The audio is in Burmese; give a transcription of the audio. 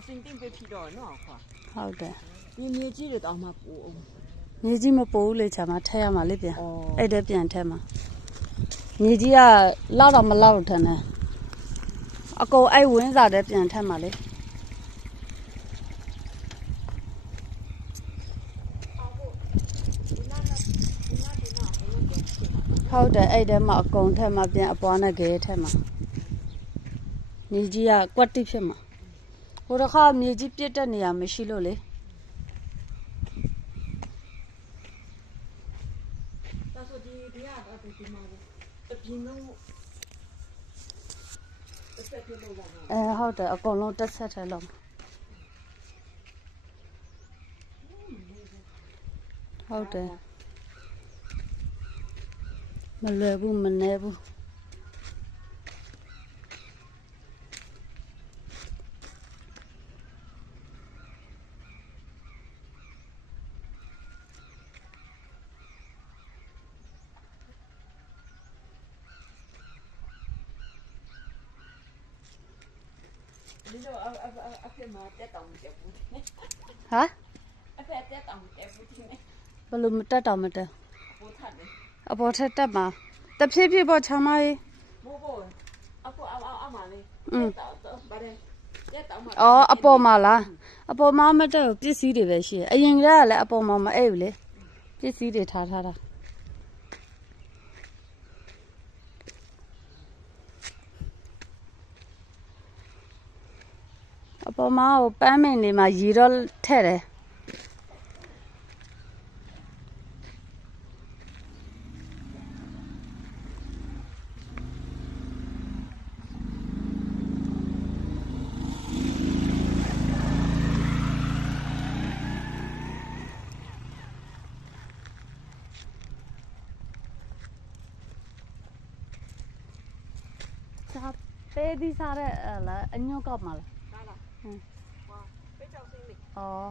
အစင်တင်ပေးပြီးတော့နော်ခွာ ဟုတ်တယ် ဒီမြေကြီးတွေတော့မှပူအောင် မြေကြီးမပိုးဘူးလေချာမထက်ရမှာလေပြန် အော် အဲ့ဒါပြန်ထက်မှာမြေကြီးကလောက်တော့မလောက်ထန်တယ်အကုန်အဲ့ဝင်းစားတဲ့ပြန်ထက်မှာလေဟုတ်တယ်အဲ့ဒါမှအကုန်ထက်မှာပြန်အပွားနဲ့ခဲထက်မှာမြေကြီးကကွက်တိဖြစ်မှာဟိုတစ်ခါမြေကြီးပြစ်တဲ့နေရာမရှိလို့လေ ဒါဆိုဒီကတော့ဒီမှာတပြင်းလုံးတစ်ဆက်ပြလို့လာတာ ဟုတ်တယ်အကုန်လုံးတက်ဆက်ထဲလုံးဟုတ်တယ်မလွယ်ဘူးမနေဘူးဒီတော့အဖေမတက်တောင်တက်ဘူး ဟာ အဖေတက်တောင်တက်ဘူးဒီနေ့ ဘယ်လိုမတက်တော့မတက် ပို့ထားတယ် အပေါ်ထက်တက်မှာတဖြည်းဖြည်းပေါ်ချမရေး မို့ပေါ့အခုအမလေးတော့ဗါတယ်တက်တောင်မှာ အော်အပေါ်မှာလားအပေါ်မှာမတက်ဘူးပစ္စည်းတွေပဲရှိတယ်အရင်ကလည်းအပေါ်မှာမအိပ်ဘူးလေပစ္စည်းတွေထားထားတာအပေါ်မှာဟိုပန်းမင်နေမှာရေတော့ထဲ့တယ်ပေးပြီးစားတဲ့လားအညော့ကောက်မှာလား လာလာဟွာပေးကြောက်စင်းလေး အော်